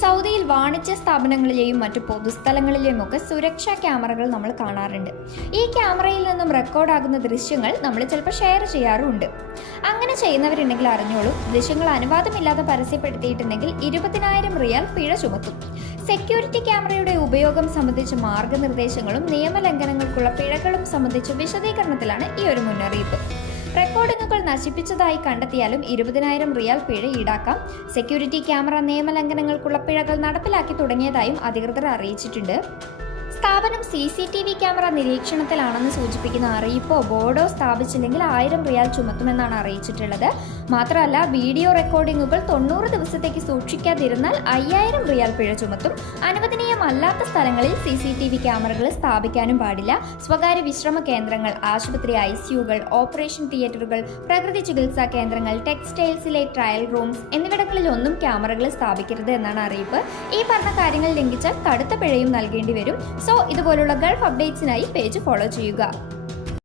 സൗദിയിൽ വാണിജ്യ സ്ഥാപനങ്ങളിലെയും മറ്റു പൊതുസ്ഥലങ്ങളിലെയും ഒക്കെ സുരക്ഷാ ക്യാമറകൾ നമ്മൾ കാണാറുണ്ട്. ഈ ക്യാമറയിൽ നിന്നും റെക്കോർഡാകുന്ന ദൃശ്യങ്ങൾ നമ്മൾ ചിലപ്പോൾ ഷെയർ ചെയ്യാറുമുണ്ട്. അങ്ങനെ ചെയ്യുന്നവരുണ്ടെങ്കിൽ അറിഞ്ഞോളൂ ദൃശ്യങ്ങൾ അനുവാദമില്ലാതെ പരസ്യപ്പെടുത്തിയിട്ടുണ്ടെങ്കിൽ ഇരുപതിനായിരം റിയാൽ പിഴ ചുമത്തും. സെക്യൂരിറ്റി ക്യാമറയുടെ ഉപയോഗം സംബന്ധിച്ച് മാർഗനിർദ്ദേശങ്ങളും നിയമലംഘനങ്ങൾക്കുള്ള പിഴകളും സംബന്ധിച്ച് വിശദീകരണത്തിലാണ് ഈ ഒരു മുന്നറിയിപ്പ്. റെക്കോർഡിങ്ങുകൾ നശിപ്പിച്ചതായി കണ്ടെത്തിയാലും ഇരുപതിനായിരം റിയാൽ പിഴ ഈടാക്കാം. സെക്യൂരിറ്റി ക്യാമറ നിയമലംഘനങ്ങൾക്കുള്ള പിഴകൾ നടപ്പിലാക്കി തുടങ്ങിയതായും അധികൃതർ അറിയിച്ചിട്ടുണ്ട്. സ്ഥാപനം C C T V camera നിരീക്ഷണത്തിലാണെന്ന് സൂചിപ്പിക്കുന്ന അറിയിപ്പോ ബോർഡോ സ്ഥാപിച്ചില്ലെങ്കിൽ ആയിരം റിയാൽ ചുമത്തുമെന്നാണ് അറിയിച്ചിട്ടുള്ളത്. മാത്രമല്ല വീഡിയോ റെക്കോർഡിംഗുകൾ തൊണ്ണൂറ് ദിവസത്തേക്ക് സൂക്ഷിക്കാതിരുന്നാൽ അയ്യായിരം റിയാൽ പിഴ ചുമത്തും. അനുവദനീയമല്ലാത്ത സ്ഥലങ്ങളിൽ സി സി ടി വി ക്യാമറകൾ സ്ഥാപിക്കാനും പാടില്ല. സ്വകാര്യ വിശ്രമ കേന്ദ്രങ്ങൾ ആശുപത്രി ഐ സിയുകൾ ഓപ്പറേഷൻ തിയേറ്ററുകൾ പ്രകൃതി ചികിത്സാ കേന്ദ്രങ്ങൾ ടെക്സ്റ്റൈൽസിലെ ട്രയൽ റൂംസ് എന്നിവിടങ്ങളിലൊന്നും ക്യാമറകൾ സ്ഥാപിക്കരുത് എന്നാണ് അറിയിപ്പ്. ഈ പറഞ്ഞ കാര്യങ്ങൾ ലംഘിച്ചാൽ കടുത്ത പിഴയും നൽകേണ്ടി വരും. സോ ഇതുപോലുള്ള ഗൾഫ് അപ്ഡേറ്റ്സിനായി പേജ് ഫോളോ ചെയ്യുക.